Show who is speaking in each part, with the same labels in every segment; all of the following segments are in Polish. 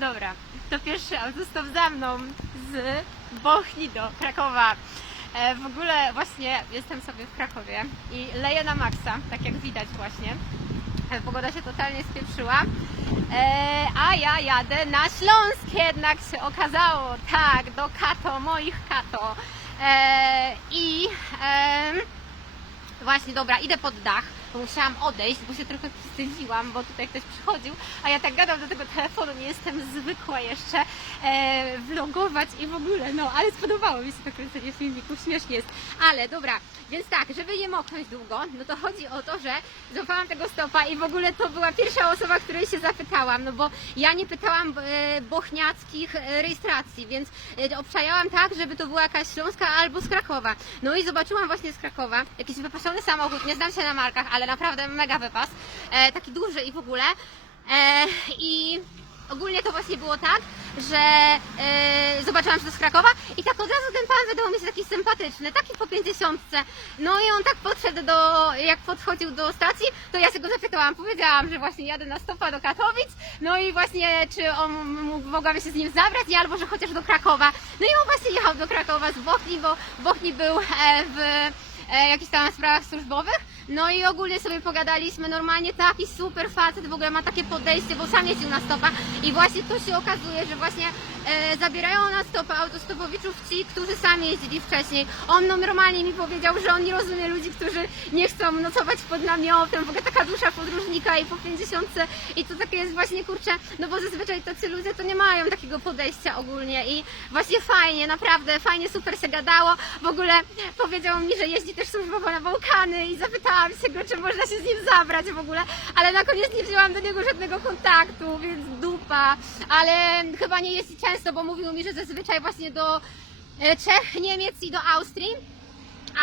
Speaker 1: No dobra, to pierwszy autostop za mną z Bochni do Krakowa. E, w ogóle właśnie jestem sobie w Krakowie i leję na maksa, tak jak widać właśnie. E, Pogoda się totalnie spieprzyła. E, a ja jadę na Śląsk jednak się okazało. Tak, do Kato, moich Kato. E, I em, Właśnie, dobra, idę pod dach, bo musiałam odejść, bo się trochę wstydziłam, bo tutaj ktoś przychodził, a ja tak gadam do tego telefonu, nie jestem zwykła jeszcze e, vlogować i w ogóle, no, ale spodobało mi się to kręcenie filmików, śmiesznie jest. Ale dobra, więc tak, żeby nie moknąć długo, no to chodzi o to, że złapałam tego stopa i w ogóle to była pierwsza osoba, której się zapytałam, no bo ja nie pytałam e, bochniackich e, rejestracji, więc e, obszajałam tak, żeby to była jakaś śląska albo z Krakowa. No i zobaczyłam właśnie z Krakowa jakiś wypasiony samochód, nie znam się na markach, ale naprawdę mega wypas, e, taki duży i w ogóle. E, I ogólnie to właśnie było tak, że e, zobaczyłam, że to z Krakowa i tak od razu ten pan wydał mi się taki sympatyczny, taki po 50. No i on tak podszedł do, jak podchodził do stacji, to ja się go zapytałam, powiedziałam, że właśnie jadę na stopa do Katowic, no i właśnie czy on mógł, mogłabym się z nim zabrać, nie, albo że chociaż do Krakowa. No i on właśnie jechał do Krakowa z Bochni, bo Bochni był e, w e, jakichś tam sprawach służbowych. No i ogólnie sobie pogadaliśmy, normalnie taki super facet, w ogóle ma takie podejście, bo sam jeździł na stopa i właśnie to się okazuje, że właśnie e, zabierają na stopa autostopowiczów ci, którzy sami jeździli wcześniej. On no, normalnie mi powiedział, że on nie rozumie ludzi, którzy nie chcą nocować pod namiotem, w ogóle taka dusza podróżnika i po 50 i to takie jest właśnie kurczę, no bo zazwyczaj tacy ludzie to nie mają takiego podejścia ogólnie i właśnie fajnie, naprawdę fajnie, super się gadało. W ogóle powiedział mi, że jeździ też służbowo na Bałkany i zapytałam się go, czy można się z nim zabrać w ogóle, ale na koniec nie wzięłam do niego żadnego kontaktu, więc dupa, ale chyba nie jeździ często, bo mówił mi, że zazwyczaj właśnie do e, Czech, Niemiec i do Austrii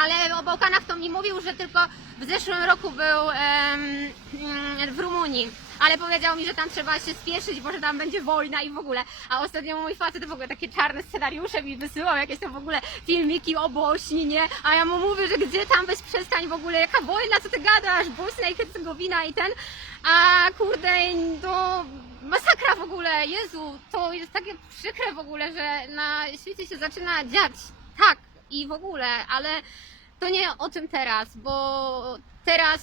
Speaker 1: ale o Bałkanach to mi mówił, że tylko w zeszłym roku był em, w Rumunii. Ale powiedział mi, że tam trzeba się spieszyć, bo że tam będzie wojna i w ogóle. A ostatnio mój facet w ogóle takie czarne scenariusze mi wysyłał, jakieś tam w ogóle filmiki o Bośni, nie? A ja mu mówię, że gdzie tam weź przestań w ogóle, jaka wojna, co ty gadasz, Bośnia i Hercegowina i ten. A kurde, to masakra w ogóle, Jezu, to jest takie przykre w ogóle, że na świecie się zaczyna dziać. Tak, i w ogóle, ale to nie o tym teraz, bo teraz,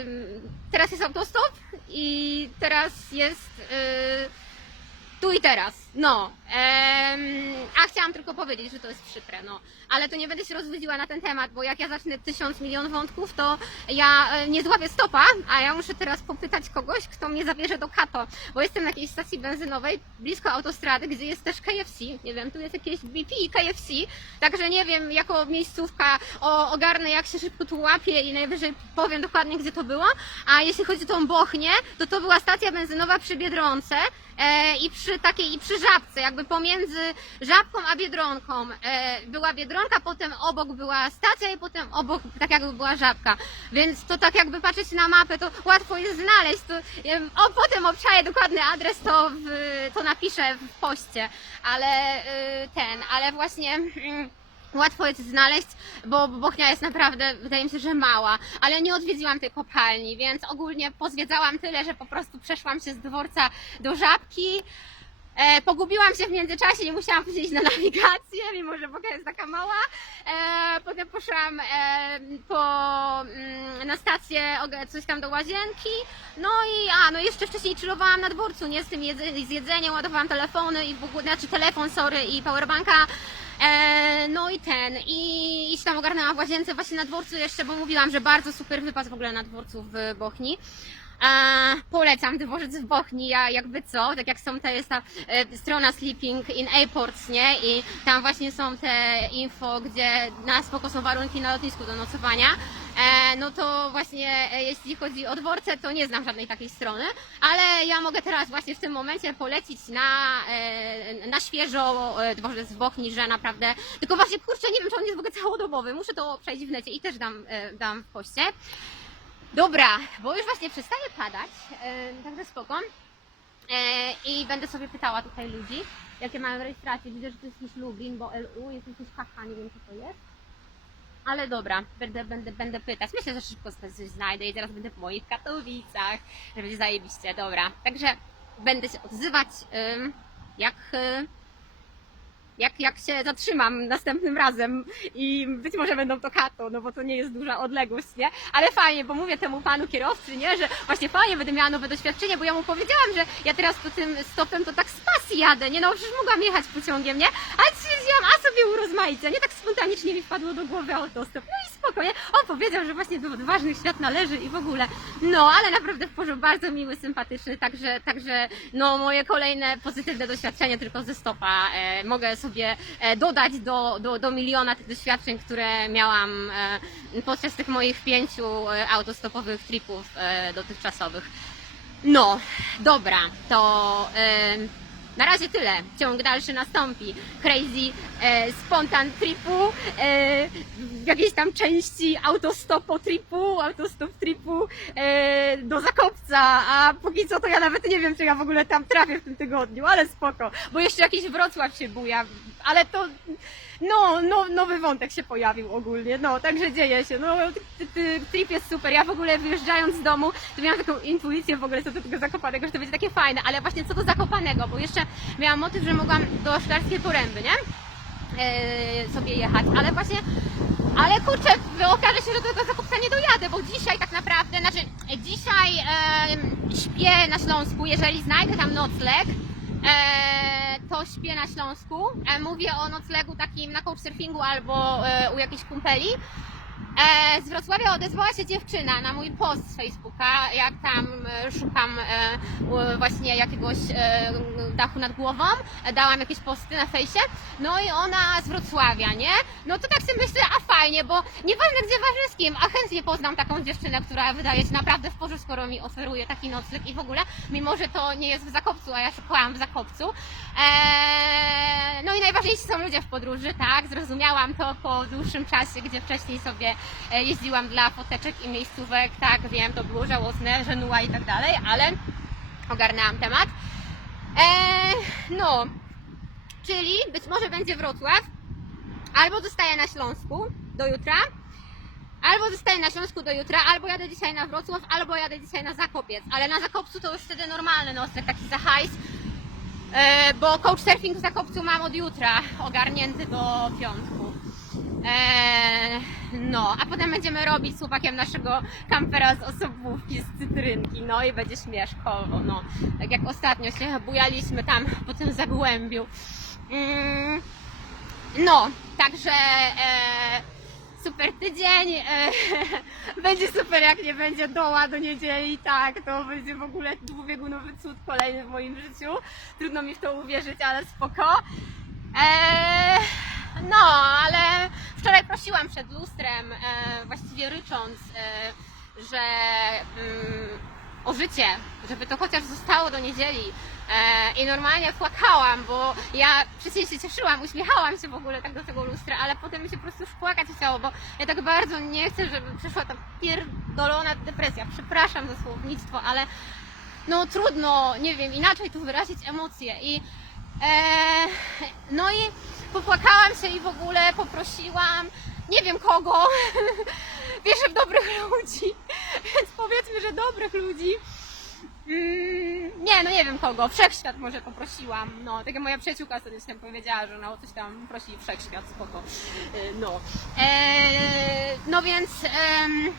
Speaker 1: ym, teraz jest autostop i teraz jest yy, tu i teraz. No, em, a chciałam tylko powiedzieć, że to jest przykre, no. Ale to nie będę się rozwodziła na ten temat, bo jak ja zacznę tysiąc milion wątków, to ja e, nie złapię stopa, a ja muszę teraz popytać kogoś, kto mnie zabierze do Kato, bo jestem na jakiejś stacji benzynowej blisko autostrady, gdzie jest też KFC. Nie wiem, tu jest jakieś BP i KFC, także nie wiem, jako miejscówka o, ogarnę, jak się szybko tu łapie i najwyżej powiem dokładnie, gdzie to było. A jeśli chodzi o tą Bochnię, to to była stacja benzynowa przy Biedronce e, i przy takiej, i przy Żabce, jakby pomiędzy Żabką a Biedronką e, była Biedronka, potem obok była stacja i potem obok tak jakby była Żabka. Więc to tak jakby patrzeć na mapę, to łatwo jest znaleźć. To, em, o, potem obczaję dokładny adres, to, w, to napiszę w poście, ale y, ten, ale właśnie... mm, Łatwo jest znaleźć, bo Bochnia jest naprawdę, wydaje mi się, że mała, ale nie odwiedziłam tej kopalni, więc ogólnie pozwiedzałam tyle, że po prostu przeszłam się z dworca do żabki. E, pogubiłam się w międzyczasie, nie musiałam później iść na nawigację, mimo że Bochnia jest taka mała. E, potem poszłam e, po, mm, na stację, coś tam do łazienki. No i, a, no jeszcze wcześniej chillowałam na dworcu, nie z tym jedze- z jedzeniem, ładowałam telefony i w ogóle, znaczy telefon, sorry, i powerbanka. E, no i ten, i, i się tam ogarnęłam w łazience właśnie na dworcu jeszcze, bo mówiłam, że bardzo super wypas w ogóle na dworcu w Bochni. E, polecam dworzec w Bochni, ja jakby co, tak jak są te, jest ta e, strona Sleeping in Airports, nie? I tam właśnie są te info, gdzie na spoko są warunki na lotnisku do nocowania. E, no to właśnie e, jeśli chodzi o dworce, to nie znam żadnej takiej strony, ale ja mogę teraz właśnie w tym momencie polecić na, e, na świeżo e, dworzec w Bochni, że naprawdę, tylko właśnie kurczę, nie wiem czy on jest w ogóle całodobowy, muszę to przejść w necie i też dam, e, dam w poście. Dobra, bo już właśnie przestaje padać, e, także spoko. E, I będę sobie pytała tutaj ludzi, jakie mają rejestracje. Widzę, że to jest jakiś Lublin, bo LU jest jakiś KH, nie wiem co to jest. Ale dobra, będę, będę, będę pytać. Myślę, że szybko coś znajdę i zaraz będę w moich Katowicach, że będzie zajebiście, dobra. Także będę się odzywać, ym, jak, y, jak, jak się zatrzymam następnym razem i być może będą to kato, no bo to nie jest duża odległość, nie? Ale fajnie, bo mówię temu panu kierowcy, nie? Że właśnie fajnie będę miała nowe doświadczenie, bo ja mu powiedziałam, że ja teraz to tym stopem to tak z pasji jadę, nie? No przecież mogłam jechać pociągiem, nie? Urozmaicie, nie? Tak spontanicznie mi wpadło do głowy autostop. No i spokojnie. On powiedział, że właśnie do odważnych świat należy i w ogóle. No, ale naprawdę w porządku, bardzo miły, sympatyczny, także, także no moje kolejne pozytywne doświadczenie tylko ze stopa e, mogę sobie e, dodać do, do, do miliona tych doświadczeń, które miałam e, podczas tych moich pięciu e, autostopowych tripów e, dotychczasowych. No, dobra, to e, na razie tyle. Ciąg dalszy nastąpi. Crazy e, spontan tripu, e, tam części autostopo tripu, autostop tripu e, do Zakopca, a póki co to ja nawet nie wiem, czy ja w ogóle tam trafię w tym tygodniu, ale spoko, bo jeszcze jakiś Wrocław się buja, ale to no, no, nowy wątek się pojawił ogólnie, no, także dzieje się, no, trip jest super, ja w ogóle wyjeżdżając z domu, to miałam taką intuicję w ogóle co do tego Zakopanego, że to będzie takie fajne, ale właśnie co do Zakopanego, bo jeszcze miałam motyw, że mogłam do Szklarskiej Poręby, nie? Yy, sobie jechać, ale właśnie ale kurczę, okaże się, że do tego zakupca nie dojadę, bo dzisiaj tak naprawdę, znaczy dzisiaj em, śpię na Śląsku, jeżeli znajdę tam nocleg, e, to śpię na Śląsku. E, mówię o noclegu takim na couchsurfingu albo e, u jakichś kumpeli. E, z Wrocławia odezwała się dziewczyna na mój post z Facebooka, jak tam e, szukam e, właśnie jakiegoś dachu nad głową, dałam jakieś posty na fejsie, no i ona z Wrocławia, nie? No to tak sobie myślę, a fajnie, bo nieważne gdzie waży z kim, a chętnie poznam taką dziewczynę, która wydaje się naprawdę w porządku, skoro mi oferuje taki nocleg i w ogóle, mimo że to nie jest w Zakopcu, a ja szukałam w Zakopcu. No i najważniejsi są ludzie w podróży, tak? Zrozumiałam to po dłuższym czasie, gdzie wcześniej sobie jeździłam dla foteczek i miejscówek, tak, wiem, to było żałosne, żenuła i tak dalej, ale ogarnęłam temat. Eee, no, czyli być może będzie Wrocław, albo zostaję na Śląsku do jutra, albo zostaję na Śląsku do jutra, albo jadę dzisiaj na Wrocław, albo jadę dzisiaj na Zakopiec, ale na Zakopcu to już wtedy normalny nocleg, taki za hajs, E, bo couchsurfing w Zakopcu mam od jutra ogarnięty do piątku. E, no, a potem będziemy robić z chłopakiem naszego kampera z osobówki, z cytrynki, no i będzie śmieszkowo, no. Tak jak ostatnio się bujaliśmy tam po tym zagłębiu. Mm, no, także e, super tydzień. E, będzie super, jak nie będzie doła do niedzieli, tak, to będzie w ogóle dwubiegunowy cud kolejny w moim życiu. Trudno mi w to uwierzyć, ale spoko. E, no, ale wczoraj prosiłam przed lustrem, e, właściwie rycząc, że mm, o życie, żeby to chociaż zostało do niedzieli. E, I normalnie płakałam, bo ja przecież się cieszyłam, uśmiechałam się w ogóle tak do tego lustra, ale potem mi się po prostu już płakać chciało, bo ja tak bardzo nie chcę, żeby przyszła ta pierdolona depresja. Przepraszam za słownictwo, ale no trudno, nie wiem, inaczej tu wyrazić emocje. I e, no i popłakałam się i w ogóle poprosiłam, nie wiem kogo, wierzę w dobrych ludzi, więc powiedzmy, że dobrych ludzi. Mm, nie, no nie wiem kogo, wszechświat może poprosiłam, no, tak jak moja przyjaciółka ostatnio tam powiedziała, że ona o coś tam prosi wszechświat, spoko, Y, no. Eee, no więc, em,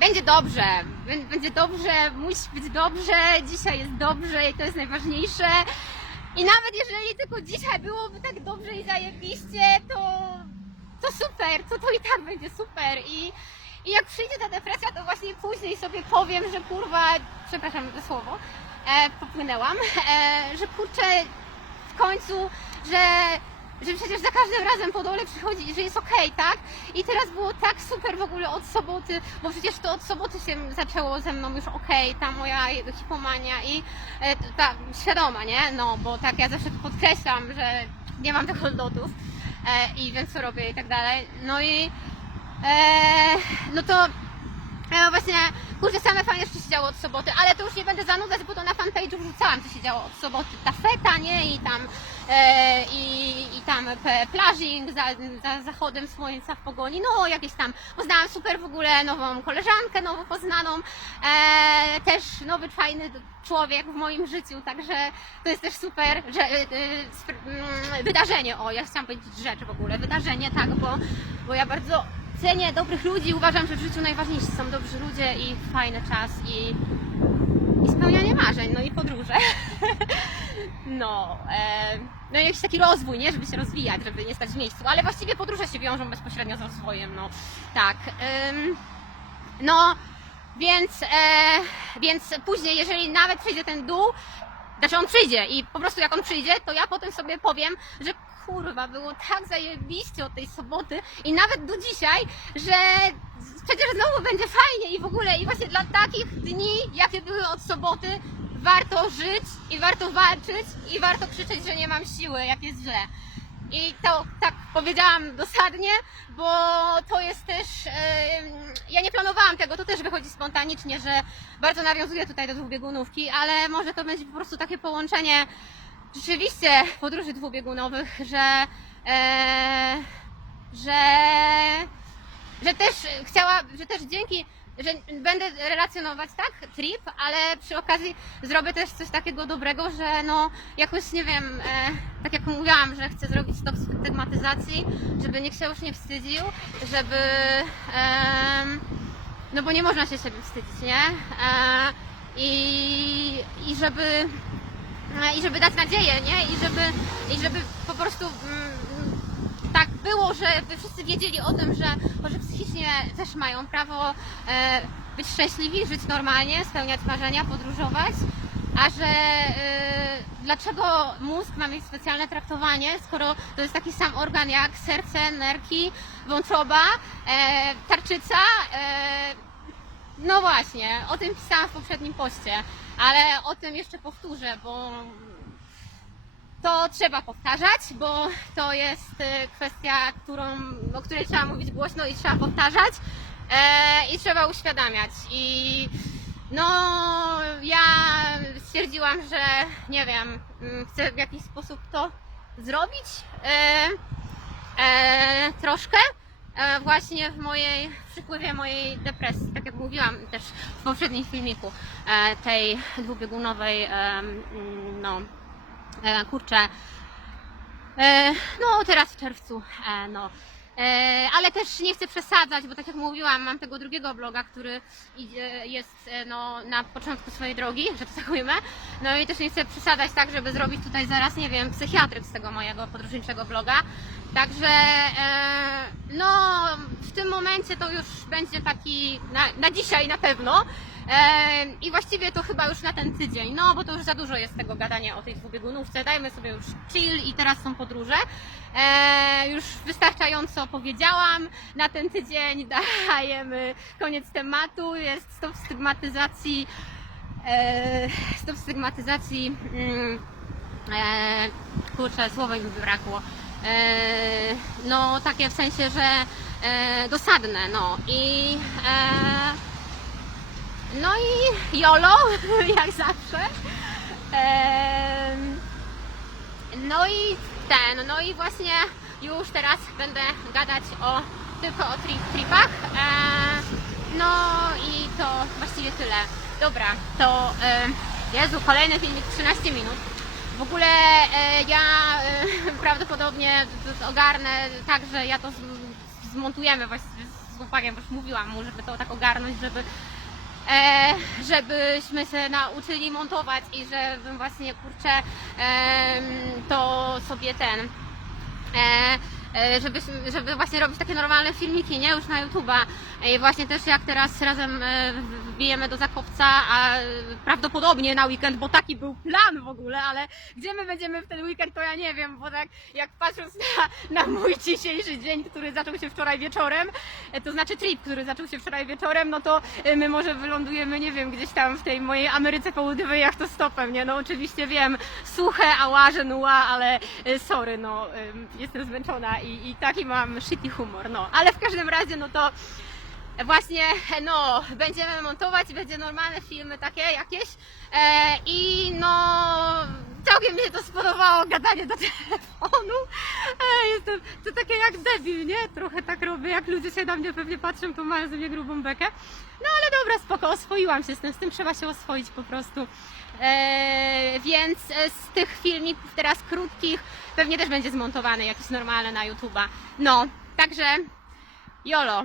Speaker 1: będzie dobrze, Bę- będzie dobrze, musi być dobrze, dzisiaj jest dobrze i to jest najważniejsze. I nawet jeżeli tylko dzisiaj byłoby tak dobrze i zajebiście, to, to super, to to i tak będzie super. I, I jak przyjdzie ta depresja, to właśnie później sobie powiem, że kurwa, przepraszam za słowo, e, popłynęłam, e, że kurczę, w końcu, że, że przecież za każdym razem po dole przychodzi, że jest okej, tak? I teraz było tak super w ogóle od soboty, bo przecież to od soboty się zaczęło ze mną już okej, ta moja hipomania i e, ta świadoma, nie? No, bo tak ja zawsze to podkreślam, że nie mam tych lotów e, i wiem co robię i tak dalej. No i e, no to E, właśnie, kurczę, same fajne rzeczy się działo od soboty, ale to już nie będę zanudzać, bo to na fanpage'u wrzucałam, co się działo od soboty. Ta feta, nie? I tam, e, i, i tam plażing za, za zachodem słońca w pogoni. No, jakieś tam, poznałam super w ogóle nową koleżankę, nowo poznaną. E, też nowy, fajny człowiek w moim życiu, także to jest też super, że, e, e, mm, wydarzenie, o, ja chciałam powiedzieć rzecz w ogóle, wydarzenie, tak, bo, bo ja bardzo cenię dobrych ludzi, uważam, że w życiu najważniejsi są dobrzy ludzie i fajny czas i, i spełnianie marzeń, no i podróże. No, e, no i jakiś taki rozwój, nie? Żeby się rozwijać, żeby nie stać w miejscu, ale właściwie podróże się wiążą bezpośrednio z rozwojem, no tak. Ym, no, więc, e, więc później, jeżeli nawet przyjdzie ten dół, znaczy on przyjdzie i po prostu jak on przyjdzie, to ja potem sobie powiem, że kurwa, było tak zajebiście od tej soboty i nawet do dzisiaj, że przecież znowu będzie fajnie i w ogóle i właśnie dla takich dni, jakie były od soboty, warto żyć i warto walczyć i warto krzyczeć, że nie mam siły, jak jest źle. I to tak powiedziałam dosadnie, bo to jest też. em, ja nie planowałam tego, to też wychodzi spontanicznie, że bardzo nawiązuję tutaj do dwubiegunówki, ale może to będzie po prostu takie połączenie rzeczywiście podróży dwubiegunowych, że. E, że. że też chciała, że też dzięki że będę relacjonować tak, trip, ale przy okazji zrobię też coś takiego dobrego, że no jakoś nie wiem, e, tak jak mówiłam, że chcę zrobić stop stygmatyzacji, żeby nikt się już nie wstydził, żeby em, no bo nie można się siebie wstydzić, nie? E, i, I żeby e, i żeby dać nadzieję, nie? I żeby, i żeby po prostu mm, tak było, żeby wszyscy wiedzieli o tym, że chorzy psychicznie też mają prawo e, być szczęśliwi, żyć normalnie, spełniać marzenia, podróżować, a że e, dlaczego mózg ma mieć specjalne traktowanie, skoro to jest taki sam organ jak serce, nerki, wątroba, e, tarczyca, e, no właśnie, o tym pisałam w poprzednim poście, ale o tym jeszcze powtórzę, bo to trzeba powtarzać, bo to jest e, kwestia, którą, o której trzeba mówić głośno i trzeba powtarzać e, i trzeba uświadamiać. I no, ja stwierdziłam, że nie wiem, mm, chcę w jakiś sposób to zrobić. E, e, troszkę właśnie w mojej w przypływie mojej depresji, tak jak mówiłam też w poprzednim filmiku e, tej dwubiegunowej e, mm, no e, kurczę e, no teraz w czerwcu e, no. E, ale też nie chcę przesadzać, bo tak jak mówiłam, mam tego drugiego bloga, który jest e, no, na początku swojej drogi, że tak ujmę. No i też nie chcę przesadzać tak, żeby zrobić tutaj zaraz, nie wiem, psychiatryk z tego mojego podróżniczego bloga. Także e, no w tym momencie to już będzie taki na, na dzisiaj na pewno. I właściwie to chyba już na ten tydzień, no bo to już za dużo jest tego gadania o tej dwubiegunówce. Dajmy sobie już chill i teraz są podróże. E, już wystarczająco powiedziałam. Na ten tydzień dajemy koniec tematu. Jest stop stygmatyzacji. E, stop stygmatyzacji. Mm, e, kurczę, słowa mi brakło. E, no takie w sensie, że dosadne, no i no i YOLO, jak zawsze. No i ten, no i właśnie już teraz będę gadać o tylko o trip, tripach. E, No i to właściwie tyle. Dobra, to Jezu, kolejny filmik 13 minut. W ogóle e, ja e, prawdopodobnie ogarnę tak, że ja to zmontujemy właściwie z chłopakiem, bo już mówiłam mu, żeby to tak ogarnąć, żeby e, żebyśmy się nauczyli montować i żebym właśnie kurczę em, to sobie ten e, e, żeby, żeby właśnie robić takie normalne filmiki, nie? Już na YouTube'a. I właśnie też jak teraz razem e, wbijemy do Zakopca, a prawdopodobnie na weekend, bo taki był plan w ogóle, ale gdzie my będziemy w ten weekend, to ja nie wiem, bo tak jak patrząc na, na mój dzisiejszy dzień, który zaczął się wczoraj wieczorem, e, to znaczy trip, który zaczął się wczoraj wieczorem, no to e, my może wylądujemy, nie wiem, gdzieś tam w tej mojej Ameryce Południowej jachtostopem, nie? No oczywiście wiem, suche, ałarze, nuła, ale e, sorry, no jestem zmęczona i, i taki mam shitty humor, no. Ale w każdym razie, no to właśnie, no, będziemy montować, będzie normalne filmy takie jakieś e, i no, całkiem mi się to spodobało, gadanie do telefonu. E, jestem, to takie jak debil, nie? Trochę tak robię, jak ludzie się na mnie pewnie patrzą, to mają ze mnie grubą bekę. No ale dobra, spoko, oswoiłam się z tym, z tym trzeba się oswoić po prostu. E, więc e, z tych filmików teraz krótkich pewnie też będzie zmontowany jakiś normalny na YouTube'a. No, także Jolo,